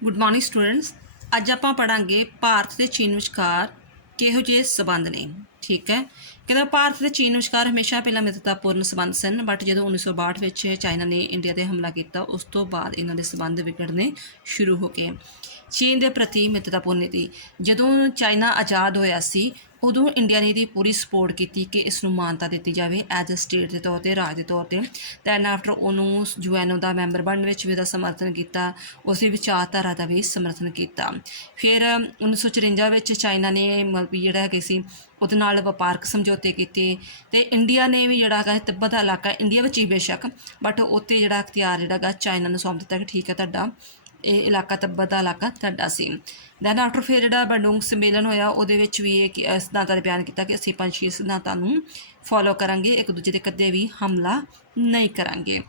Good morning students. ਅੱਜ ਆਪਾਂ ਪੜਾਂਗੇ ਭਾਰਤ ਤੇ ਚੀਨ ਵਿਚਕਾਰ ਕਿਹੋ ਜਿਹੇ ਸਬੰਧ ਨੇ। ਠੀਕ ਹੈ, ਕਹਿੰਦਾ ਭਾਰਤ ਤੇ ਚੀਨ ਵਿਚਕਾਰ ਹਮੇਸ਼ਾ ਪਹਿਲਾਂ ਮਿੱਤਰਤਾਪੂਰਨ ਸਬੰਧ ਸਨ, ਬਟ ਜਦੋਂ 1962 ਵਿੱਚ ਚਾਈਨਾ ਨੇ ਇੰਡੀਆ 'ਤੇ ਹਮਲਾ ਕੀਤਾ ਉਸ ਤੋਂ ਬਾਅਦ ਇਹਨਾਂ ਦੇ ਸਬੰਧ ਵਿਗੜਨੇ ਸ਼ੁਰੂ ਹੋ ਗਏ। ਚੀਨ ਦੇ ਪ੍ਰਤੀ ਮਿੱਤਰਤਾਪੂਰਨ ਨੀਤੀ। ਜਦੋਂ ਚਾਈਨਾ ਆਜ਼ਾਦ ਹੋਇਆ ਸੀ ਉਦੋਂ ਇੰਡੀਆ ਨੇ ਇਹਦੀ ਪੂਰੀ ਸਪੋਰਟ ਕੀਤੀ ਕਿ ਇਸ ਨੂੰ ਮਾਨਤਾ ਦਿੱਤੀ ਜਾਵੇ ਐਜ਼ ਅ ਸਟੇਟ ਦੇ ਤੌਰ 'ਤੇ, ਰਾਜ ਦੇ ਤੌਰ 'ਤੇ। ਦੈਨ ਆਫਟਰ ਉਹਨੂੰ UN ਦਾ ਮੈਂਬਰ ਬਣਨ ਵਿੱਚ ਵੀ ਉਹਦਾ ਸਮਰਥਨ ਕੀਤਾ, ਉਸ ਦੀ ਵਿਚਾਰਧਾਰਾ ਦਾ ਵੀ ਸਮਰਥਨ ਕੀਤਾ। ਫਿਰ 1954 ਵਿੱਚ ਚਾਈਨਾ ਨੇ ਮਤਲਬ ਜਿਹੜਾ ਹੈਗੇ ਸੀ ਉਹਦੇ ਨਾਲ ਵਪਾਰਕ ਸਮਝੌਤੇ ਕੀਤੇ ਅਤੇ ਇੰਡੀਆ ਨੇ ਵੀ ਜਿਹੜਾ ਹੈਗਾ ਤਿੱਬਤ ਦਾ ਇਲਾਕਾ ਇੰਡੀਆ ਵਿੱਚ ਹੀ ਬੇਸ਼ੱਕ, ਬਟ ਉੱਥੇ ਜਿਹੜਾ ਅਖਤਿਆਰ ਜਿਹੜਾ ਹੈਗਾ ਚਾਈਨਾ ਨੂੰ ਸੌਂਪ ਦਿੱਤਾ ਕਿ ਠੀਕ ਹੈ ਤੁਹਾਡਾ ਇਹ ਇਲਾਕਾ ਤਿੱਬਤ ਦਾ ਇਲਾਕਾ ਤੁਹਾਡਾ ਸੀ। ਦੈਨ ਆਫਟਰ ਫਿਰ ਜਿਹੜਾ ਬੰਡੂੰਗ ਸੰਮੇਲਨ ਹੋਇਆ ਉਹਦੇ ਵਿੱਚ ਵੀ ਇਹ ਸਿਧਾਂਤਾਂ ਦਾ ਬਿਆਨ ਕੀਤਾ ਕਿ ਅਸੀਂ 5-6 ਸਿਧਾਂਤਾਂ ਨੂੰ ਫੋਲੋ ਕਰਾਂਗੇ, ਇੱਕ ਦੂਜੇ 'ਤੇ ਕਦੇ ਵੀ ਹਮਲਾ ਨਹੀਂ ਕਰਾਂਗੇ।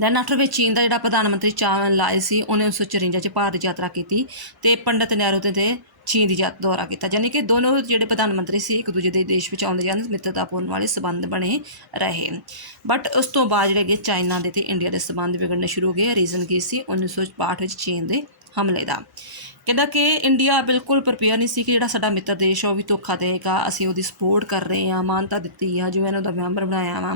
ਦੈਨ ਆਫਟਰ ਵਿੱਚ ਚੀਨ ਦਾ ਜਿਹੜਾ ਪ੍ਰਧਾਨ ਮੰਤਰੀ ਚਾਵਨ ਲਾਏ ਸੀ ਉਹਨੇ 1954 'ਚ ਭਾਰਤ ਯਾਤਰਾ ਕੀਤੀ ਅਤੇ ਪੰਡਤ ਨਹਿਰੂ ਤੇ ਚੀਨ ਦੀ ਦੌਰਾ ਕੀਤਾ, ਯਾਨੀ ਕਿ ਦੋਨੋਂ ਜਿਹੜੇ ਪ੍ਰਧਾਨ ਮੰਤਰੀ ਸੀ ਇੱਕ ਦੂਜੇ ਦੇ ਦੇਸ਼ ਵਿੱਚ ਆਉਂਦੇ ਜਾਂਦੇ ਮਿੱਤਰਤਾਪੂਰਨ ਵਾਲੇ ਸੰਬੰਧ ਬਣੇ ਰਹੇ। ਬਟ ਉਸ ਤੋਂ ਬਾਅਦ ਜਿਹੜੇ ਹੈਗੇ ਚਾਈਨਾ ਦੇ ਅਤੇ ਇੰਡੀਆ ਦੇ ਸੰਬੰਧ ਵਿਗੜਨੇ ਸ਼ੁਰੂ ਹੋ ਗਏ। ਰੀਜ਼ਨ ਕੀ ਸੀ? 1962 ਵਿੱਚ ਚੀਨ ਦੇ ਹਮਲੇ ਦਾ। ਕਹਿੰਦਾ ਕਿ ਇੰਡੀਆ ਬਿਲਕੁਲ ਪ੍ਰਪੇਅਰ ਨਹੀਂ ਸੀ ਕਿ ਜਿਹੜਾ ਸਾਡਾ ਮਿੱਤਰ ਦੇਸ਼ ਆ ਉਹ ਵੀ ਧੋਖਾ ਦੇਗਾ, ਅਸੀਂ ਉਹਦੀ ਸਪੋਰਟ ਕਰ ਰਹੇ ਹਾਂ, ਮਾਨਤਾ ਦਿੱਤੀ ਆ, UN ਦਾ ਮੈਂਬਰ ਬਣਾਇਆ ਵਾ,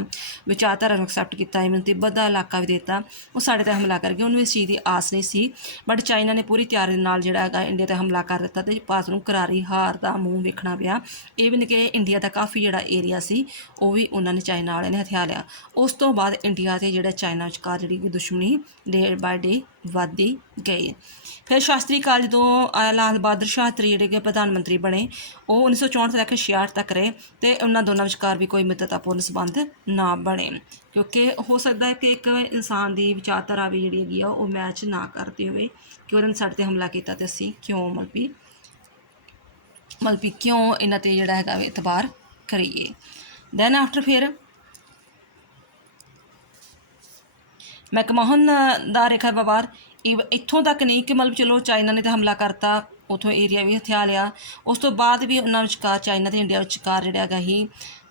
ਵਿਚਾਰਧਾਰਾ ਨੂੰ ਐਕਸੈਪਟ ਕੀਤਾ, ਇਵਨ ਤਿੱਬਤ ਦਾ ਇਲਾਕਾ ਵੀ ਦਿੱਤਾ, ਉਹ ਸਾਡੇ 'ਤੇ ਹਮਲਾ ਕਰ ਗਿਆ। ਉਹਨੂੰ ਇਸ ਚੀਜ਼ ਦੀ ਆਸ ਨਹੀਂ ਸੀ, ਬਟ ਚਾਈਨਾ ਨੇ ਪੂਰੀ ਤਿਆਰੀ ਦੇ ਨਾਲ ਜਿਹੜਾ ਹੈਗਾ ਇੰਡੀਆ 'ਤੇ ਹਮਲਾ ਕਰ ਦਿੱਤਾ ਅਤੇ ਭਾਰਤ ਨੂੰ ਕਰਾਰੀ ਹਾਰ ਦਾ ਮੂੰਹ ਵੇਖਣਾ ਪਿਆ। ਈਵਨ ਕਿ ਇੰਡੀਆ ਦਾ ਕਾਫੀ ਜਿਹੜਾ ਏਰੀਆ ਸੀ ਉਹ ਵੀ ਉਹਨਾਂ ਨੇ ਚਾਈਨਾ ਵਾਲਿਆਂ ਨੇ ਹਥਿਆ ਲਿਆ। ਉਸ ਤੋਂ ਬਾਅਦ ਇੰਡੀਆ ਅਤੇ ਜਿਹੜਾ ਚਾਈਨਾ ਵਿਚਕਾਰ ਜਿਹੜੀ ਦੁਸ਼ਮਣੀ ਡੇ ਬਾਏ ਡੇ ਵੱਧਦੀ ਗਈ। ਫਿਰ ਸ਼ਾਸਤਰੀ ਕਾਲ ਜਦੋਂ ਲਾਲ ਬਹਾਦਰ ਸ਼ਾਸਤਰੀ ਜਿਹੜੇ ਕਿ ਪ੍ਰਧਾਨ ਮੰਤਰੀ ਬਣੇ ਉਹ 1964 ਤੋਂ ਲੈ ਕੇ 66 ਤੱਕ ਰਹੇ ਅਤੇ ਉਹਨਾਂ ਦੋਨਾਂ ਵਿਚਕਾਰ ਵੀ ਕੋਈ ਮਿੱਤਰਤਾਪੂਰਨ ਸੰਬੰਧ ਨਾ ਬਣੇ, ਕਿਉਂਕਿ ਹੋ ਸਕਦਾ ਹੈ ਕਿ ਇੱਕ ਇਨਸਾਨ ਦੀ ਵਿਚਾਰਧਾਰਾ ਵੀ ਜਿਹੜੀ ਹੈਗੀ ਆ ਉਹ ਮੈਚ ਨਾ ਕਰਦੀ ਹੋਵੇ ਕਿ ਉਹਨਾਂ ਨੇ ਸਾਡੇ 'ਤੇ ਹਮਲਾ ਕੀਤਾ ਅਤੇ ਅਸੀਂ ਕਿਉਂ ਕਿਉਂ ਇਹਨਾਂ 'ਤੇ ਜਿਹੜਾ ਹੈਗਾ ਇਤਬਾਰ ਕਰੀਏ। ਦੈਨ ਆਫਟਰ ਫਿਰ ਮੈਕਮੋਹਨ ਦਾ ਰੇਖਾ ਵਪਾਰ ਇੱਥੋਂ ਤੱਕ ਨਹੀਂ ਕਿ ਮਤਲਬ ਚਲੋ ਚਾਈਨਾ ਨੇ ਤਾਂ ਹਮਲਾ ਕਰਤਾ, ਉੱਥੋਂ ਏਰੀਆ ਵੀ ਹਥਿਆ ਲਿਆ, ਉਸ ਤੋਂ ਬਾਅਦ ਵੀ ਉਹਨਾਂ ਵਿਚਕਾਰ ਚਾਈਨਾ ਅਤੇ ਇੰਡੀਆ ਵਿਚਕਾਰ ਜਿਹੜਾ ਹੈਗਾ ਹੀ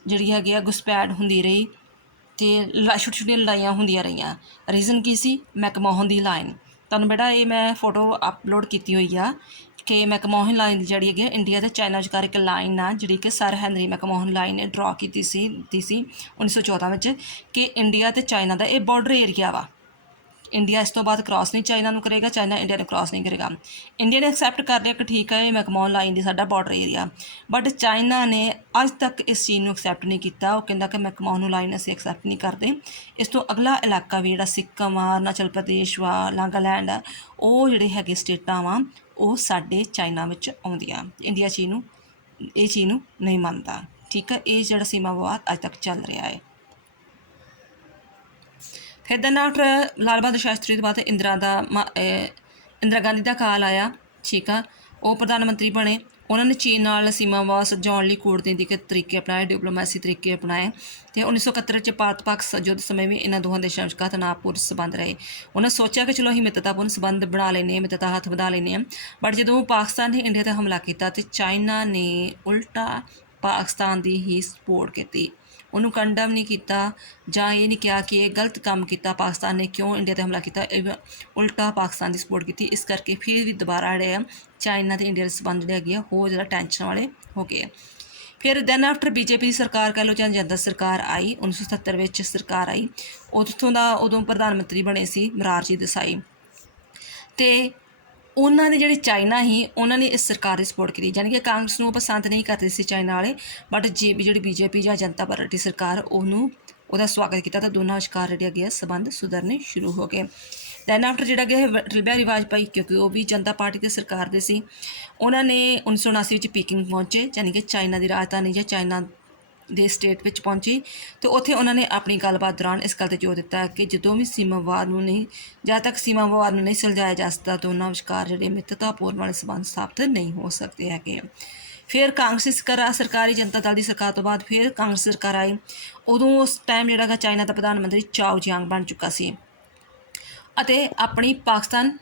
ਜਿਹੜੀ ਹੈਗੀ ਆ ਘੁਸਪੈਠ ਹੁੰਦੀ ਰਹੀ ਅਤੇ ਛੋਟੀਆਂ ਛੋਟੀਆਂ ਲੜਾਈਆਂ ਹੁੰਦੀਆਂ ਰਹੀਆਂ। ਰੀਜ਼ਨ ਕੀ ਸੀ? ਮੈਕਮੋਹਨ ਦੀ ਲਾਈਨ। ਤੁਹਾਨੂੰ ਬੇਟਾ ਇਹ ਮੈਂ ਫੋਟੋ ਅਪਲੋਡ ਕੀਤੀ ਹੋਈ ਆ ਕਿ ਮੈਕਮੋਹਨ ਲਾਈਨ ਜਿਹੜੀ ਹੈਗੀ ਇੰਡੀਆ ਅਤੇ ਚਾਈਨਾ ਵਿਚਕਾਰ ਇੱਕ ਲਾਈਨ ਆ ਜਿਹੜੀ ਕਿ ਸਰ ਹੈਨਰੀ ਮੈਕਮੋਹਨ ਲਾਈਨ ਨੇ ਡਰਾ ਕੀਤੀ ਸੀ 1914 ਵਿੱਚ ਕਿ ਇੰਡੀਆ ਅਤੇ ਚਾਈਨਾ ਦਾ ਇਹ ਬਾਰਡਰ ਏਰੀਆ ਵਾ। ਇੰਡੀਆ ਇਸ ਤੋਂ ਬਾਅਦ ਕ੍ਰਾਸ ਨਹੀਂ ਚਾਈਨਾ ਨੂੰ ਕਰੇਗਾ, ਚਾਈਨਾ ਇੰਡੀਆ ਨੂੰ ਕ੍ਰਾਸ ਨਹੀਂ ਕਰੇਗਾ। ਇੰਡੀਆ ਨੇ ਐਕਸੈਪਟ ਕਰ ਲਿਆ ਕਿ ਠੀਕ ਹੈ ਇਹ ਮੈਕਮੋਹਨ ਲਾਈਨ ਦੀ ਸਾਡਾ ਬਾਰਡਰ ਏਰੀਆ, ਬਟ ਚਾਈਨਾ ਨੇ ਅੱਜ ਤੱਕ ਇਸ ਚੀਜ਼ ਨੂੰ ਐਕਸੈਪਟ ਨਹੀਂ ਕੀਤਾ। ਉਹ ਕਹਿੰਦਾ ਕਿ ਮੈਕਮੋਹਨ ਲਾਈਨ ਅਸੀਂ ਐਕਸੈਪਟ ਨਹੀਂ ਕਰਦੇ। ਇਸ ਤੋਂ ਅਗਲਾ ਇਲਾਕਾ ਵੀ ਜਿਹੜਾ ਸਿੱਕਮ ਆ, ਅਰੁਣਾਚਲ ਪ੍ਰਦੇਸ਼ ਵਾ, ਨਾਗਾਲੈਂਡ ਆ, ਉਹ ਜਿਹੜੇ ਹੈਗੇ ਸਟੇਟਾਂ ਵਾ ਉਹ ਸਾਡੇ ਚਾਈਨਾ ਵਿੱਚ ਆਉਂਦੀਆਂ। ਇੰਡੀਆ ਇਹ ਚੀਜ਼ ਨੂੰ ਨਹੀਂ ਮੰਨਦਾ। ਠੀਕ ਹੈ, ਇਹ ਜਿਹੜਾ ਸੀਮਾ ਵਿਵਾਦ ਅੱਜ ਤੱਕ ਚੱਲ ਰਿਹਾ ਹੈ। ਫਿਰ ਦੈਨ ਆਫਟਰ ਲਾਲ ਬਹਾਦਰ ਸ਼ਾਸਤਰੀ ਤੋਂ ਬਾਅਦ ਇੰਦਰਾ ਗਾਂਧੀ ਦਾ ਕਾਲ ਆਇਆ। ਠੀਕ ਆ, ਉਹ ਪ੍ਰਧਾਨ ਮੰਤਰੀ ਬਣੇ। ਉਹਨਾਂ ਨੇ ਚੀਨ ਨਾਲ ਸੀਮਾ ਵਿਵਾਦ ਸੁਲਝਾਉਣ ਲਈ ਕੂਟਨੀਤਿਕ ਦੇ ਤਰੀਕੇ ਅਪਣਾਏ, ਡਿਪਲੋਮੈਸੀ ਤਰੀਕੇ ਅਪਣਾਏ ਅਤੇ 1971 'ਚ ਭਾਰਤ ਪਾਕ ਯੁੱਧ ਸਮੇਂ ਵੀ ਇਹਨਾਂ ਦੋਹਾਂ ਦੇਸ਼ਾਂ ਵਿਚਕਾਰ ਤਣਾਅਪੂਰਨ ਸੰਬੰਧ ਰਹੇ। ਉਹਨਾਂ ਸੋਚਿਆ ਕਿ ਚਲੋ ਅਸੀਂ ਮਿੱਤਰਤਾਪੂਰਨ ਸੰਬੰਧ ਬਣਾ ਲੈਂਦੇ ਹਾਂ, ਮਿੱਤਰਤਾ ਹੱਥ ਵਧਾ ਲੈਂਦੇ ਹਾਂ, ਬਟ ਜਦੋਂ ਪਾਕਿਸਤਾਨ ਨੇ ਇੰਡੀਆ 'ਤੇ ਹਮਲਾ ਕੀਤਾ ਅਤੇ ਚਾਈਨਾ ਨੇ ਉਲਟਾ ਪਾਕਿਸਤਾਨ ਦੀ ਹੀ ਸਪੋਰਟ ਕੀਤੀ, ਉਹਨੂੰ ਕੰਡਮ ਨਹੀਂ ਕੀਤਾ ਜਾਂ ਇਹ ਨਹੀਂ ਕਿਹਾ ਕਿ ਇਹ ਗਲਤ ਕੰਮ ਕੀਤਾ ਪਾਕਿਸਤਾਨ ਨੇ, ਕਿਉਂ ਇੰਡੀਆ 'ਤੇ ਹਮਲਾ ਕੀਤਾ, ਇਹ ਉਲਟਾ ਪਾਕਿਸਤਾਨ ਦੀ ਸਪੋਰਟ ਕੀਤੀ। ਇਸ ਕਰਕੇ ਫਿਰ ਵੀ ਦੁਬਾਰਾ ਜਿਹੜੇ ਆ ਚਾਈਨਾ ਅਤੇ ਇੰਡੀਆ ਦੇ ਸੰਬੰਧ ਜਿਹੜੇ ਹੈਗੇ ਆ ਹੋਰ ਜ਼ਿਆਦਾ ਟੈਂਸ਼ਨ ਵਾਲੇ ਹੋ ਗਏ। ਫਿਰ ਦੈਨ ਆਫਟਰ BJP ਦੀ ਸਰਕਾਰ ਕਹਿ ਲਓ ਜਾਂ ਜਨਤਾ ਸਰਕਾਰ ਆਈ, 1977 ਵਿੱਚ ਸਰਕਾਰ ਆਈ, ਉਦੋਂ ਪ੍ਰਧਾਨ ਮੰਤਰੀ ਬਣੇ ਸੀ ਮਰਾਰਜੀ ਦੇਸਾਈ ਅਤੇ ਉਹਨਾਂ ਦੀ ਜਿਹੜੀ ਚਾਈਨਾ ਸੀ ਉਹਨਾਂ ਨੇ ਇਸ ਸਰਕਾਰ ਦੀ ਸਪੋਰਟ ਕੀਤੀ, ਯਾਨੀ ਕਿ ਕਾਂਗਰਸ ਨੂੰ ਪਸੰਦ ਨਹੀਂ ਕਰਦੇ ਸੀ ਚਾਈਨਾ ਵਾਲੇ, ਬਟ ਜਿਹੜੀ BJP ਜਾਂ ਜਨਤਾ ਪਾਰਟੀ ਸਰਕਾਰ ਉਹਦਾ ਸਵਾਗਤ ਕੀਤਾ ਤਾਂ ਦੋਨਾਂ ਵਿਚਕਾਰ ਜਿਹੜੇ ਹੈਗੇ ਆ ਸੰਬੰਧ ਸੁਧਰਨੇ ਸ਼ੁਰੂ ਹੋ ਗਏ। ਦੈਨ ਆਫਟਰ ਜਿਹੜਾ ਕਿ ਅਟਲ ਬਿਹਾਰੀ ਵਾਜਪਾਈ, ਕਿਉਂਕਿ ਉਹ ਵੀ ਜਨਤਾ ਪਾਰਟੀ ਦੇ ਸਰਕਾਰ ਦੇ ਸੀ, ਉਹਨਾਂ ਨੇ 1979 ਵਿੱਚ ਪੀਕਿੰਗ ਪਹੁੰਚੇ, ਯਾਨੀ ਕਿ ਚਾਈਨਾ ਦੀ ਰਾਜਧਾਨੀ ਜਾਂ ਚਾਈਨਾ ਦੇ ਸਟੇਟ ਵਿੱਚ ਪਹੁੰਚੀ ਅਤੇ ਉੱਥੇ ਉਹਨਾਂ ਨੇ ਆਪਣੀ ਗੱਲਬਾਤ ਦੌਰਾਨ ਇਸ ਗੱਲ 'ਤੇ ਜ਼ੋਰ ਦਿੱਤਾ ਕਿ ਜਦੋਂ ਵੀ ਜਦ ਤੱਕ ਸੀਮਾ ਵਿਵਾਦ ਨੂੰ ਨਹੀਂ ਸੁਲਝਾਇਆ ਜਾ ਸਕਦਾ ਤਾਂ ਉਹਨਾਂ ਵਿਚਕਾਰ ਜਿਹੜੇ ਮਿੱਤਰਤਾਪੂਰਨ ਵਾਲੇ ਸੰਬੰਧ ਸਥਾਪਿਤ ਨਹੀਂ ਹੋ ਸਕਦੇ ਹੈਗੇ। ਫਿਰ ਕਾਂਗਰਸੀ ਸਰਕਾਰੀ ਜਨਤਾ ਦਲ ਦੀ ਸਰਕਾਰ ਤੋਂ ਬਾਅਦ ਫਿਰ ਕਾਂਗਰਸ ਸਰਕਾਰ ਆਈ। ਉਦੋਂ ਉਸ ਟਾਈਮ ਜਿਹੜਾ ਹੈਗਾ ਚਾਈਨਾ ਦਾ ਪ੍ਰਧਾਨ ਮੰਤਰੀ ਚਾਓ ਜਿਆਂਗ ਬਣ ਚੁੱਕਾ ਸੀ ਅਤੇ ਆਪਣੀ ਪਾਕਿਸਤਾਨ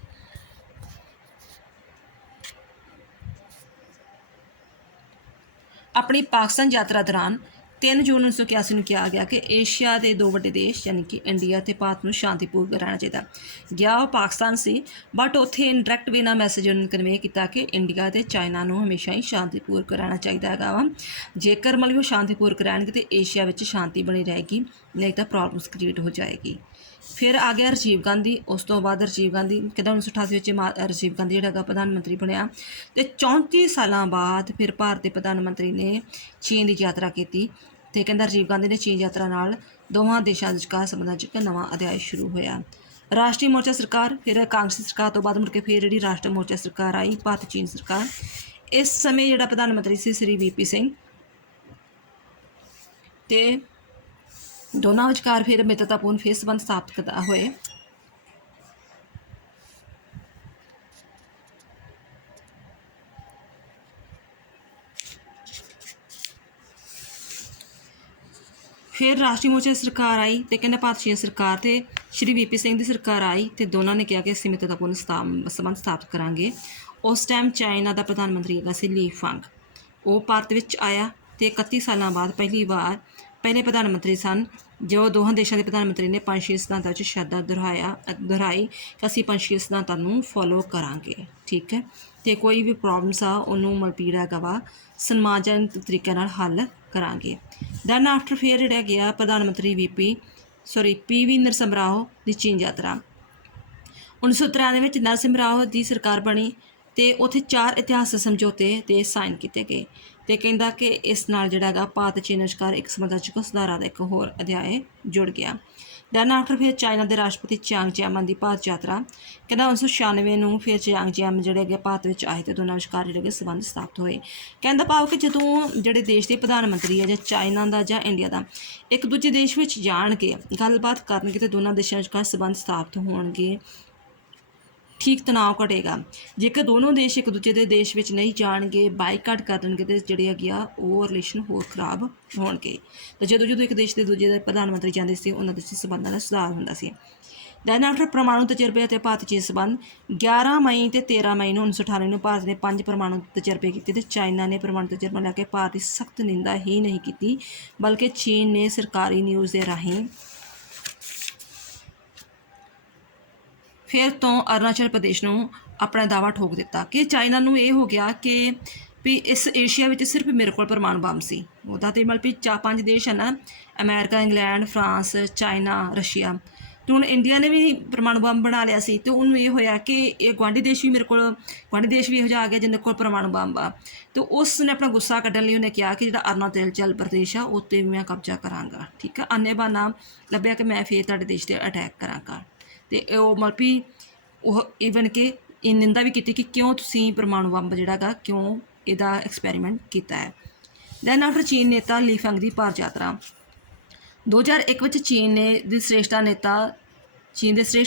ਯਾਤਰਾ ਦੌਰਾਨ 3 ਜੂਨ 1981 ਨੂੰ ਕਿਹਾ ਗਿਆ ਕਿ ਏਸ਼ੀਆ ਦੇ 2 ਵੱਡੇ ਦੇਸ਼ ਯਾਨੀ ਕਿ ਇੰਡੀਆ ਅਤੇ ਭਾਰਤ ਨੂੰ ਸ਼ਾਂਤੀਪੂਰਵਕ ਰਹਿਣਾ ਚਾਹੀਦਾ। ਗਿਆ ਉਹ ਪਾਕਿਸਤਾਨ ਸੀ, ਬਟ ਉੱਥੇ ਇਨਡਾਇਰੈਕਟ ਵੇ ਨਾਲ ਮੈਸੇਜ ਉਹਨੇ ਕਨਵੇ ਕੀਤਾ ਕਿ ਇੰਡੀਆ ਅਤੇ ਚਾਈਨਾ ਨੂੰ ਹਮੇਸ਼ਾ ਹੀ ਸ਼ਾਂਤੀਪੂਰਵਕ ਰਹਿਣਾ ਚਾਹੀਦਾ ਹੈਗਾ ਵਾ। ਜੇਕਰ ਮਤਲਬ ਉਹ ਸ਼ਾਂਤੀਪੂਰਵਕ ਰਹਿਣਗੇ ਤਾਂ ਏਸ਼ੀਆ ਵਿੱਚ ਸ਼ਾਂਤੀ ਬਣੀ ਰਹੇਗੀ, ਨਹੀਂ ਤਾਂ ਪ੍ਰੋਬਲਮਸ ਕ੍ਰੀਏਟ ਹੋ ਜਾਏਗੀ। ਫਿਰ ਆ ਗਿਆ ਰਾਜੀਵ ਗਾਂਧੀ। ਉਸ ਤੋਂ ਬਾਅਦ ਰਾਜੀਵ ਗਾਂਧੀ ਕਹਿੰਦਾ 1988 ਵਿੱਚ ਰਾਜੀਵ ਗਾਂਧੀ ਜਿਹੜਾ ਹੈਗਾ ਪ੍ਰਧਾਨ ਮੰਤਰੀ ਬਣਿਆ ਅਤੇ 34 ਸਾਲਾਂ ਬਾਅਦ ਫਿਰ ਭਾਰਤ ਦੇ ਪ੍ਰਧਾਨ ਮੰਤਰੀ ਨੇ ਚੀਨ ਦੀ ਯਾਤਰਾ ਕੀਤੀ ਅਤੇ ਕਹਿੰਦਾ ਰਾਜੀਵ ਗਾਂਧੀ ਨੇ ਚੀਨ ਯਾਤਰਾ ਨਾਲ ਦੋਵਾਂ ਦੇਸ਼ਾਂ ਵਿਚਕਾਰ ਸੰਬੰਧਾਂ 'ਚ ਇੱਕ ਨਵਾਂ ਅਧਿਆਇ ਸ਼ੁਰੂ ਹੋਇਆ। ਰਾਸ਼ਟਰੀ ਮੋਰਚਾ ਸਰਕਾਰ, ਫਿਰ ਕਾਂਗਰਸੀ ਸਰਕਾਰ ਤੋਂ ਬਾਅਦ ਮੁੜ ਕੇ ਫਿਰ ਜਿਹੜੀ ਰਾਸ਼ਟਰੀ ਮੋਰਚਾ ਸਰਕਾਰ ਆਈ, ਭਾਰਤ ਚੀਨ ਸਰਕਾਰ। ਇਸ ਸਮੇਂ ਜਿਹੜਾ ਪ੍ਰਧਾਨ ਮੰਤਰੀ ਸੀ ਸ੍ਰੀ VP ਸਿੰਘ, ਅਤੇ ਦੋਨਾਂ ਵਿਚਕਾਰ ਫਿਰ ਮਿੱਤਰਤਾਪੂਰਨ ਫਿਰ ਸੰਬੰਧ ਸਥਾਪਿਤ ਹੋਏ। ਫਿਰ ਰਾਸ਼ਟਰੀ ਮੋਰਚਾ ਸਰਕਾਰ ਆਈ ਅਤੇ ਕਹਿੰਦਾ ਭਾਰਤ ਚੀਨ ਸਰਕਾਰ ਅਤੇ ਸ਼੍ਰੀ VP ਸਿੰਘ ਦੀ ਸਰਕਾਰ ਆਈ ਅਤੇ ਦੋਨਾਂ ਨੇ ਕਿਹਾ ਕਿ ਅਸੀਂ ਮਿੱਤਰਤਾਪੂਰਨ ਸੰਬੰਧ ਸਥਾਪਿਤ ਕਰਾਂਗੇ। ਉਸ ਟਾਈਮ ਚਾਈਨਾ ਦਾ ਪ੍ਰਧਾਨ ਮੰਤਰੀ ਹੈਗਾ ਸੀ ਲੀ ਫੰਗ। ਉਹ ਭਾਰਤ ਵਿੱਚ ਆਇਆ ਅਤੇ 31 ਸਾਲਾਂ ਬਾਅਦ ਪਹਿਲੀ ਵਾਰ ਪਹਿਲੇ ਪ੍ਰਧਾਨ ਮੰਤਰੀ ਸਨ ਜੋ ਦੋਹਾਂ ਦੇਸ਼ਾਂ ਦੇ ਪ੍ਰਧਾਨ ਮੰਤਰੀ ਨੇ ਪੰਜਸ਼ੀਲ ਸਿਧਾਂਤਾਂ ਵਿੱਚ ਸ਼ਰਧਾ ਦੁਹਰਾਈ ਕਿ ਅਸੀਂ ਪੰਜਸ਼ੀਲ ਸਿਧਾਂਤਾਂ ਨੂੰ ਫੋਲੋ ਕਰਾਂਗੇ, ਠੀਕ ਹੈ। ਅਤੇ ਕੋਈ ਵੀ ਪ੍ਰੋਬਲਮਸ ਆ ਉਹਨੂੰ ਮਲਪੀੜਾ ਹੈਗਾ ਵਾ ਸਨਮਾਨਜਨਕ ਤਰੀਕੇ ਨਾਲ ਹੱਲ ਕਰਾਂਗੇ। ਦੈਨ ਆਫਟਰ ਫਿਰ ਜਿਹੜਾ ਗਿਆ ਪ੍ਰਧਾਨ ਮੰਤਰੀ PV ਨਰਸਿਮਹਾ ਰਾਓ ਦੀ ਚੀਨ ਯਾਤਰਾ। 1993 ਵਿੱਚ ਨਰਸਿਮਹਾ ਰਾਓ ਦੀ ਸਰਕਾਰ ਬਣੀ ਅਤੇ ਉੱਥੇ 4 ਇਤਿਹਾਸਕ ਸਮਝੌਤੇ 'ਤੇ ਸਾਈਨ ਕੀਤੇ ਗਏ ਅਤੇ ਕਹਿੰਦਾ ਕਿ ਇਸ ਨਾਲ ਜਿਹੜਾ ਹੈਗਾ ਭਾਰਤ ਚੀਨ ਵਿਚਕਾਰ ਇੱਕ ਸੰਬੰਧਾਂ 'ਚ ਸੁਧਾਰਾਂ ਦਾ ਇੱਕ ਹੋਰ ਅਧਿਆਇ ਜੁੜ ਗਿਆ। ਦੈਨ ਆਫਟਰ ਫਿਰ ਚਾਈਨਾ ਦੇ ਰਾਸ਼ਟਰਪਤੀ ਚਾਂਗ ਜੈਮਨ ਦੀ ਭਾਰਤ ਯਾਤਰਾ। ਕਹਿੰਦਾ 1996 ਨੂੰ ਫਿਰ ਚਾਂਗ ਜੈਮਨ ਜਿਹੜੇ ਹੈਗੇ ਭਾਰਤ ਵਿੱਚ ਆਏ ਅਤੇ ਦੋਨਾਂ ਵਿਚਕਾਰ ਜਿਹੜੇ ਹੈਗੇ ਸੰਬੰਧ ਸਥਾਪਿਤ ਹੋਏ। ਕਹਿੰਦਾ ਭਾਵ ਕਿ ਜਦੋਂ ਜਿਹੜੇ ਦੇਸ਼ ਦੇ ਪ੍ਰਧਾਨ ਮੰਤਰੀ ਹੈ ਜਾਂ ਚਾਈਨਾ ਦਾ ਜਾਂ ਇੰਡੀਆ ਦਾ ਇੱਕ ਦੂਜੇ ਦੇਸ਼ ਵਿੱਚ ਜਾਣਗੇ, ਗੱਲਬਾਤ ਕਰਨਗੇ ਅਤੇ ਦੋਨਾਂ ਦੇਸ਼ਾਂ ਵਿਚਕਾਰ ਸੰਬੰਧ ਸਥਾਪਿਤ ਹੋਣਗੇ, ਠੀਕ ਤਣਾਅ ਘਟੇਗਾ। ਜੇਕਰ ਦੋਨੋਂ ਦੇਸ਼ ਇੱਕ ਦੂਜੇ ਦੇ ਦੇਸ਼ ਵਿੱਚ ਨਹੀਂ ਜਾਣਗੇ, ਬਾਈਕਾਟ ਕਰਨਗੇ ਅਤੇ ਜਿਹੜੇ ਹੈਗੇ ਆ ਉਹ ਰਿਲੇਸ਼ਨ ਹੋਰ ਖਰਾਬ ਹੋਣਗੇ। ਤਾਂ ਜਦੋਂ ਇੱਕ ਦੇਸ਼ ਦੇ ਦੂਜੇ ਦੇ ਪ੍ਰਧਾਨ ਮੰਤਰੀ ਜਾਂਦੇ ਸੀ, ਉਹਨਾਂ ਦੇ ਸੰਬੰਧਾਂ ਦਾ ਸੁਧਾਰ ਹੁੰਦਾ ਸੀ। ਦੈਨ ਆਫਟਰ ਪਰਮਾਣੂ ਤਜਰਬੇ ਅਤੇ ਭਾਰਤ ਚੀਨ ਸੰਬੰਧ। 11 ਮਈ ਅਤੇ 13 ਮਈ ਨੂੰ 1998 ਨੂੰ ਭਾਰਤ ਨੇ 5 ਪਰਮਾਣੂ ਤਜਰਬੇ ਕੀਤੇ ਅਤੇ ਚਾਈਨਾ ਨੇ ਪਰਮਾਣੂ ਤਜਰਬਾ ਲੈ ਕੇ ਭਾਰਤ ਦੀ ਸਖਤ ਨਿੰਦਾ ਹੀ ਨਹੀਂ ਕੀਤੀ, ਬਲਕਿ ਚੀਨ ਨੇ ਸਰਕਾਰੀ ਨਿਊਜ਼ ਦੇ ਰਾਹੀਂ ਫਿਰ ਤੋਂ ਅਰੁਣਾਚਲ ਪ੍ਰਦੇਸ਼ ਨੂੰ ਆਪਣਾ ਦਾਅਵਾ ਠੋਕ ਦਿੱਤਾ ਕਿ ਚਾਈਨਾ ਨੂੰ ਇਹ ਹੋ ਗਿਆ ਕਿ ਵੀ ਇਸ ਏਸ਼ੀਆ ਵਿੱਚ ਸਿਰਫ ਮੇਰੇ ਕੋਲ ਪਰਮਾਣੂ ਬੰਬ ਸੀ। ਉਹਦਾ ਤਾਂ ਮਤਲਬ ਵੀ 4-5 ਦੇਸ਼ ਹਨ, America, England, France, China, Russia, ਅਤੇ ਹੁਣ ਇੰਡੀਆ ਨੇ ਵੀ ਪਰਮਾਣੂ ਬੰਬ ਬਣਾ ਲਿਆ ਸੀ ਅਤੇ ਉਹਨੂੰ ਇਹ ਹੋਇਆ ਕਿ ਇਹ ਗੁਆਂਢੀ ਦੇਸ਼ ਵੀ ਇਹੋ ਜਿਹਾ ਆ ਗਿਆ ਜਿਹਦੇ ਕੋਲ ਪਰਮਾਣੂ ਬੰਬ ਆ। ਅਤੇ ਉਸ ਨੇ ਆਪਣਾ ਗੁੱਸਾ ਕੱਢਣ ਲਈ ਉਹਨੇ ਕਿਹਾ ਕਿ ਜਿਹੜਾ ਅਰੁਣਾਚਲ ਪ੍ਰਦੇਸ਼ ਆ ਉੱਤੇ ਵੀ ਮੈਂ ਕਬਜ਼ਾ ਕਰਾਂਗਾ, ਠੀਕ ਆ। ਅੰਨੇ ਬਹਾਨਾ ਲੱਭਿਆ ਕਿ ਮੈਂ ਫਿਰ ਤੁਹਾਡੇ ਦੇਸ਼ 'ਤੇ ਅਟੈਕ ਕਰਾਂਗਾ। ਅਤੇ ਉਹ ਮਤਲਬ ਵੀ ਉਹ ਈਵਨ ਕਿ ਇਹ ਨਿੰਦਾ ਵੀ ਕੀਤੀ ਕਿ ਕਿਉਂ ਤੁਸੀਂ ਪਰਮਾਣੂ ਬੰਬ ਜਿਹੜਾ ਹੈਗਾ ਕਿਉਂ ਇਹਦਾ ਐਕਸਪੈਰੀਮੈਂਟ ਕੀਤਾ ਹੈ। ਦੈਨ ਆਫਟਰ ਚੀਨ ਨੇਤਾ ਲੀ ਫੰਗ ਦੀ ਭਾਰਤ ਯਾਤਰਾ। 2001 ਵਿੱਚ ਚੀਨ ਦੇ ਸ੍ਰੇਸ਼ਠ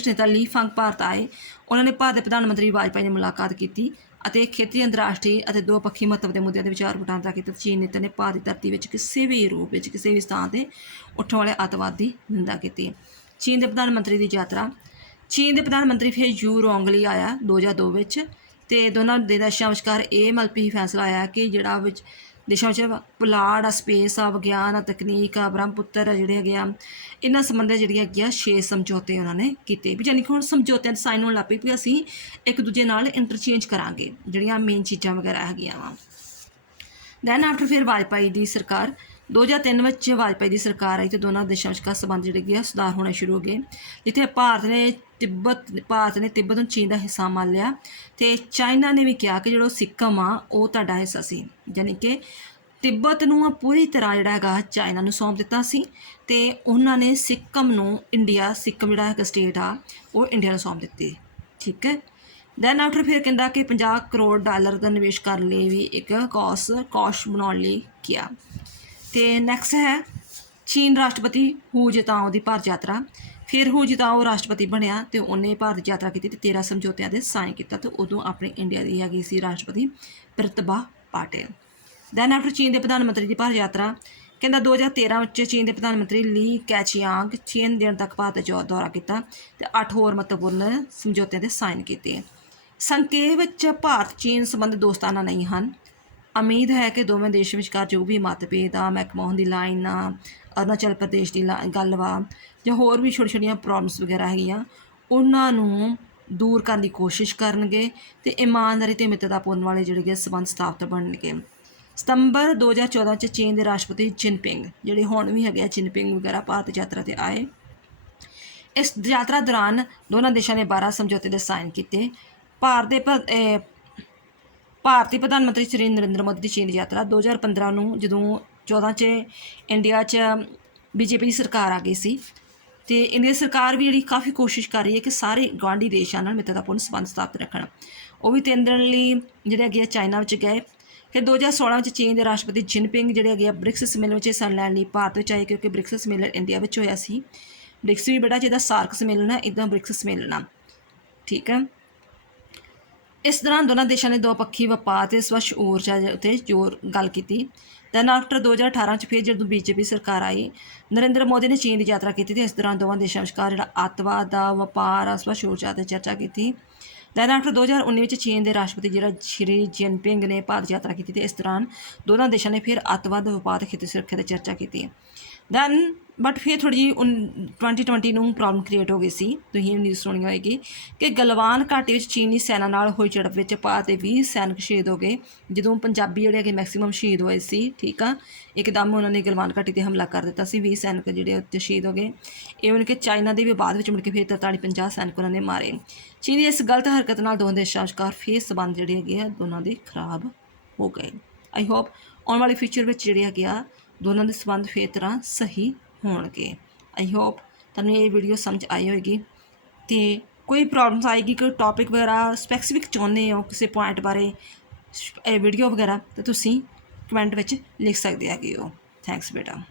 ਨੇਤਾ ਲੀ ਫੰਗ ਭਾਰਤ ਆਏ। ਉਹਨਾਂ ਨੇ ਭਾਰਤ ਦੇ ਪ੍ਰਧਾਨ ਮੰਤਰੀ ਵਾਜਪਾਈ ਨਾਲ ਮੁਲਾਕਾਤ ਕੀਤੀ ਅਤੇ ਖੇਤਰੀ, ਅੰਤਰਰਾਸ਼ਟਰੀ ਅਤੇ ਦੋਪੱਖੀ ਮਹੱਤਵ ਦੇ ਮੁੱਦਿਆਂ 'ਤੇ ਵਿਚਾਰ ਵਟਾਂਦਰਾ ਕੀਤਾ। ਚੀਨ ਨੇਤਾ ਨੇ ਭਾਰਤ ਦੀ ਧਰਤੀ ਵਿੱਚ ਕਿਸੇ ਵੀ ਰੂਪ ਵਿੱਚ ਕਿਸੇ ਵੀ ਸਥਾਨ 'ਤੇ ਉੱਠਣ ਵਾਲੇ ਅੱਤਵਾਦ ਦੀ ਨਿੰਦਾ ਕੀਤੀ। ਚੀਨ ਦੇ ਪ੍ਰਧਾਨ ਮੰਤਰੀ ਦੀ ਯਾਤਰਾ। ਚੀਨ ਦੇ ਪ੍ਰਧਾਨ ਮੰਤਰੀ ਫਿਰ ਯੂ ਰੋਂਗਲੀ ਆਇਆ 2002 ਵਿੱਚ ਅਤੇ ਦੋਨਾਂ ਦੇ ਦੇਸ਼ਾਂ ਵਿਚਕਾਰ ਇਹ ਮਲਪੀ ਫੈਸਲਾ ਆਇਆ ਕਿ ਜਿਹੜਾ ਵਿੱਚ ਦੇਸ਼ਾਂ ਵਿੱਚ ਪੁਲਾੜ ਆ, ਸਪੇਸ ਆ, ਵਿਗਿਆਨ ਆ, ਤਕਨੀਕ ਆ, ਬ੍ਰਹਮਪੁੱਤਰ ਆ ਜਿਹੜੇ ਹੈਗੇ ਆ, ਇਹਨਾਂ ਸੰਬੰਧੀ ਜਿਹੜੀਆਂ ਹੈਗੀਆਂ 6 ਸਮਝੌਤੇ ਉਹਨਾਂ ਨੇ ਕੀਤੇ ਵੀ ਯਾਨੀ ਕਿ ਹੁਣ ਸਮਝੌਤਿਆਂ 'ਤੇ ਸਾਈਨ ਹੋਣ ਲੱਗ ਪਈ ਵੀ ਅਸੀਂ ਇੱਕ ਦੂਜੇ ਨਾਲ ਇੰਟਰਚੇਂਜ ਕਰਾਂਗੇ ਜਿਹੜੀਆਂ ਮੇਨ ਚੀਜ਼ਾਂ ਵਗੈਰਾ ਹੈਗੀਆਂ ਵਾ। ਦੈਨ ਆਫਟਰ ਫਿਰ ਵਾਜਪਾਈ ਦੀ ਸਰਕਾਰ। 2003 ਵਿੱਚ ਵਾਜਪਾਈ ਦੀ ਸਰਕਾਰ ਆਈ ਅਤੇ ਦੋਨਾਂ ਦੇਸ਼ਾਂ ਵਿਚਕਾਰ ਸੰਬੰਧ ਜਿਹੜੇ ਹੈਗੇ ਆ ਸੁਧਾਰ ਹੋਣੇ ਸ਼ੁਰੂ ਹੋ ਗਏ, ਜਿੱਥੇ ਭਾਰਤ ਨੇ ਤਿੱਬਤ ਨੂੰ ਚੀਨ ਦਾ ਹਿੱਸਾ ਮੰਨ ਲਿਆ ਅਤੇ ਚਾਈਨਾ ਨੇ ਵੀ ਕਿਹਾ ਕਿ ਜਿਹੜਾ ਸਿੱਕਮ ਆ ਉਹ ਤੁਹਾਡਾ ਹਿੱਸਾ ਸੀ, ਯਾਨੀ ਕਿ ਤਿੱਬਤ ਨੂੰ ਪੂਰੀ ਤਰ੍ਹਾਂ ਜਿਹੜਾ ਹੈਗਾ ਚਾਈਨਾ ਨੂੰ ਸੌਂਪ ਦਿੱਤਾ ਸੀ ਅਤੇ ਉਹਨਾਂ ਨੇ ਸਿੱਕਮ ਜਿਹੜਾ ਹੈਗਾ ਸਟੇਟ ਆ ਉਹ ਇੰਡੀਆ ਨੂੰ ਸੌਂਪ ਦਿੱਤੀ, ਠੀਕ ਹੈ। ਦੈਨ ਆਫਟਰ ਫਿਰ ਕਹਿੰਦਾ ਕਿ $50 ਕਰੋੜ ਦਾ ਨਿਵੇਸ਼ ਕਰਨ ਲਈ ਵੀ ਇੱਕ ਕੋਸ਼ ਬਣਾਉਣ ਲਈ ਕਿਹਾ। ਅਤੇ ਨੈਕਸਟ ਹੈ ਚੀਨ ਰਾਸ਼ਟਰਪਤੀ ਹੂ ਜਿਤਾਓ ਦੀ ਭਾਰਤ ਯਾਤਰਾ। ਫਿਰ ਹੂ ਜਿਤਾਓ ਰਾਸ਼ਟਰਪਤੀ ਬਣਿਆ ਅਤੇ ਉਹਨੇ ਭਾਰਤ ਯਾਤਰਾ ਕੀਤੀ ਅਤੇ 13 ਸਮਝੌਤਿਆਂ 'ਤੇ ਸਾਈਨ ਕੀਤਾ ਅਤੇ ਉਦੋਂ ਆਪਣੇ ਇੰਡੀਆ ਦੀ ਹੈਗੀ ਸੀ ਰਾਸ਼ਟਰਪਤੀ ਪ੍ਰਤਿਭਾ ਪਾਟਿਲ। ਦੈਨ ਆਫਟਰ ਚੀਨ ਦੇ ਪ੍ਰਧਾਨ ਮੰਤਰੀ ਦੀ ਭਾਰਤ ਯਾਤਰਾ। ਕਹਿੰਦਾ 2013 ਵਿੱਚ ਚੀਨ ਦੇ ਪ੍ਰਧਾਨ ਮੰਤਰੀ ਲੀ ਕੈਚਿਆਂਗ 6 ਦਿਨ ਤੱਕ ਭਾਰਤ ਦੌਰਾ ਕੀਤਾ ਅਤੇ 8 ਹੋਰ ਮਹੱਤਵਪੂਰਨ ਸਮਝੌਤਿਆਂ 'ਤੇ ਸਾਈਨ ਕੀਤੇ। ਸੰਖੇਪ ਵਿੱਚ ਭਾਰਤ ਚੀਨ ਸੰਬੰਧ ਦੋਸਤਾਨਾ ਨਹੀਂ ਹਨ ਉਮੀਦ ਹੈ ਕਿ ਦੋਵੇਂ ਦੇਸ਼ ਵਿਚਕਾਰ ਜੋ ਵੀ ਮਤਭੇਦ ਆ, ਮੈਕਮੋਹਨ ਦੀ ਲਾਈਨ ਆ, ਅਰੁਣਾਚਲ ਪ੍ਰਦੇਸ਼ ਦੀ ਗੱਲ ਵਾ, ਜਾਂ ਹੋਰ ਵੀ ਛੋਟੀਆਂ ਛੋਟੀਆਂ ਪ੍ਰੋਬਲਮਸ ਵਗੈਰਾ ਹੈਗੀਆਂ, ਉਹਨਾਂ ਨੂੰ ਦੂਰ ਕਰਨ ਦੀ ਕੋਸ਼ਿਸ਼ ਕਰਨਗੇ ਅਤੇ ਇਮਾਨਦਾਰੀ ਅਤੇ ਮਿੱਤਰਤਾਪੂਰਨ ਵਾਲੇ ਜਿਹੜੇ ਕਿ ਸੰਬੰਧ ਸਥਾਪਿਤ ਬਣਨਗੇ। ਸਤੰਬਰ 2014 'ਚ ਚੀਨ ਦੇ ਰਾਸ਼ਟਰਪਤੀ ਜਿਨਪਿੰਗ, ਜਿਹੜੇ ਹੁਣ ਵੀ ਹੈਗੇ ਆ ਜਿਨਪਿੰਗ ਵਗੈਰਾ, ਭਾਰਤ ਯਾਤਰਾ 'ਤੇ ਆਏ। ਇਸ ਯਾਤਰਾ ਦੌਰਾਨ ਦੋਨਾਂ ਦੇਸ਼ਾਂ ਨੇ 12 ਸਮਝੌਤੇ ਦੇ ਸਾਈਨ ਕੀਤੇ। ਭਾਰਤੀ ਪ੍ਰਧਾਨ ਮੰਤਰੀ ਸ਼੍ਰੀ ਨਰਿੰਦਰ ਮੋਦੀ ਦੀ ਚੀਨ ਯਾਤਰਾ 2015 ਨੂੰ ਜਦੋਂ 14 'ਚ ਇੰਡੀਆ 'ਚ BJP ਦੀ ਸਰਕਾਰ ਆ ਗਈ ਸੀ, ਅਤੇ ਇੰਡੀਆ ਸਰਕਾਰ ਵੀ ਜਿਹੜੀ ਕਾਫੀ ਕੋਸ਼ਿਸ਼ ਕਰ ਰਹੀ ਹੈ ਕਿ ਸਾਰੇ ਗੁਆਂਢੀ ਦੇਸ਼ਾਂ ਨਾਲ ਮਿੱਤਰਤਾਪੂਰਨ ਸੰਬੰਧ ਸਥਾਪਿਤ ਰੱਖਣ। ਉਹ ਵੀ 3 ਦਿਨ ਲਈ ਜਿਹੜੇ ਹੈਗੇ ਆ ਚਾਈਨਾ ਵਿੱਚ ਗਏ। ਫਿਰ 2016 ਵਿੱਚ ਚੀਨ ਦੇ ਰਾਸ਼ਟਰਪਤੀ ਜਿਨਪਿੰਗ ਜਿਹੜੇ ਹੈਗੇ ਆ ਬ੍ਰਿਕਸ ਸੰਮੇਲਨ ਵਿੱਚ ਹਿੱਸਾ ਲੈਣ ਲਈ ਭਾਰਤ ਵਿੱਚ ਆਏ, ਕਿਉਂਕਿ ਬ੍ਰਿਕਸ ਸੰਮੇਲਨ ਇੰਡੀਆ ਵਿੱਚ ਹੋਇਆ ਸੀ। ਬ੍ਰਿਕਸ ਵੀ ਬੇਟਾ ਜਿਹਦਾ ਸਾਰਕ ਸੰਮੇਲਨ ਹੈ, ਇੱਦਾਂ ਬ੍ਰਿਕਸ ਸੰਮੇਲਨ ਆ, ਠੀਕ ਹੈ। ਇਸ ਦੌਰਾਨ ਦੋਨਾਂ ਦੇਸ਼ਾਂ ਨੇ ਦੋਪੱਖੀ ਵਪਾਰ ਅਤੇ ਸਵੱਛ ਊਰਜਾ ਉੱਤੇ ਗੱਲ ਕੀਤੀ। ਦੈਨ ਆਫਟਰ 2018 'ਚ ਫਿਰ ਜਦੋਂ BJP ਸਰਕਾਰ ਆਈ, ਨਰਿੰਦਰ ਮੋਦੀ ਨੇ ਚੀਨ ਦੀ ਯਾਤਰਾ ਕੀਤੀ ਅਤੇ ਇਸ ਦੌਰਾਨ ਦੋਵਾਂ ਦੇਸ਼ਾਂ ਵਿਚਕਾਰ ਜਿਹੜਾ ਅੱਤਵਾਦ ਦਾ, ਵਪਾਰ ਆ, ਸਵੱਛ ਊਰਜਾ 'ਤੇ ਚਰਚਾ ਕੀਤੀ। ਦੈਨ ਆਫਟਰ 2019 ਵਿੱਚ ਚੀਨ ਦੇ ਰਾਸ਼ਟਰਪਤੀ ਜਿਹੜਾ ਸ਼੍ਰੀ ਜਿਨਪਿੰਗ ਨੇ ਭਾਰਤ ਯਾਤਰਾ ਕੀਤੀ ਅਤੇ ਇਸ ਦੌਰਾਨ ਦੋਨਾਂ ਦੇਸ਼ਾਂ ਨੇ ਫਿਰ ਅੱਤਵਾਦ, ਵਪਾਰ ਅਤੇ ਖੇਤੀ ਸੁਰੱਖਿਆ 'ਤੇ ਚਰਚਾ ਕੀਤੀ। ਦੈਨ ਬਟ ਫਿਰ ਥੋੜ੍ਹੀ ਜਿਹੀ 2020 ਨੂੰ ਪ੍ਰੋਬਲਮ ਕ੍ਰੀਏਟ ਹੋ ਗਈ ਸੀ। ਤੁਸੀਂ ਨਿਊਜ਼ ਸੁਣੀ ਹੋਏਗੀ ਕਿ ਗਲਵਾਨ ਘਾਟੀ ਵਿੱਚ ਚੀਨੀ ਸੈਨਾ ਨਾਲ ਹੋਈ ਝੜਪ ਵਿੱਚ ਭਾਰਤ ਦੇ 20 ਸੈਨਿਕ ਸ਼ਹੀਦ ਹੋ ਗਏ। ਜਦੋਂ ਪੰਜਾਬੀ ਜਿਹੜੇ ਹੈਗੇ ਮੈਕਸੀਮਮ ਸ਼ਹੀਦ ਹੋਏ ਸੀ, ਠੀਕ ਆ, ਇੱਕਦਮ ਉਹਨਾਂ ਨੇ ਗਲਵਾਨ ਘਾਟੀ 'ਤੇ ਹਮਲਾ ਕਰ ਦਿੱਤਾ ਸੀ। 20 ਸੈਨਿਕ ਜਿਹੜੇ ਉੱਤੇ ਸ਼ਹੀਦ ਹੋ ਗਏ। ਈਵਨ ਕਿ ਚਾਈਨਾ ਦੇ ਵੀ ਬਾਅਦ ਵਿੱਚ ਮੁੜ ਕੇ ਫਿਰ 43-50 ਸੈਨਿਕ ਉਹਨਾਂ ਨੇ ਮਾਰੇ। ਚੀਨ ਦੀ ਇਸ ਗਲਤ ਹਰਕਤ ਨਾਲ ਦੋਵਾਂ ਦੇਸ਼ਾਂ ਵਿਚਕਾਰ ਫਿਰ ਸੰਬੰਧ ਜਿਹੜੇ ਹੈਗੇ ਆ ਦੋਨਾਂ ਦੇ ਖਰਾਬ ਹੋ ਗਏ। ਆਈ ਹੋਪ ਆਉਣ ਵਾਲੇ ਫਿਊਚਰ ਵਿੱਚ ਜਿਹੜੇ ਹੈਗੇ ਆ ਦੋਨਾਂ ਦੇ ਸੰਬੰਧ ਫਿਰ ਤਰ੍ਹਾਂ ਸਹੀ ਹੋਣਗੇ। ਆਈ ਹੋਪ ਤੁਹਾਨੂੰ ਇਹ ਵੀਡੀਓ ਸਮਝ ਆਈ ਹੋਏਗੀ, ਅਤੇ ਕੋਈ ਪ੍ਰੋਬਲਮਸ ਆਏਗੀ, ਕੋਈ ਟੌਪਿਕ ਵਗੈਰਾ ਸਪੈਸੀਫਿਕ ਚਾਹੁੰਦੇ ਹੋ ਕਿਸੇ ਪੁਆਇੰਟ ਬਾਰੇ ਵੀਡੀਓ ਵਗੈਰਾ, ਤਾਂ ਤੁਸੀਂ ਕਮੈਂਟ ਵਿੱਚ ਲਿਖ ਸਕਦੇ ਹੈਗੇ ਹੋ। ਥੈਂਕਸ ਬੇਟਾ।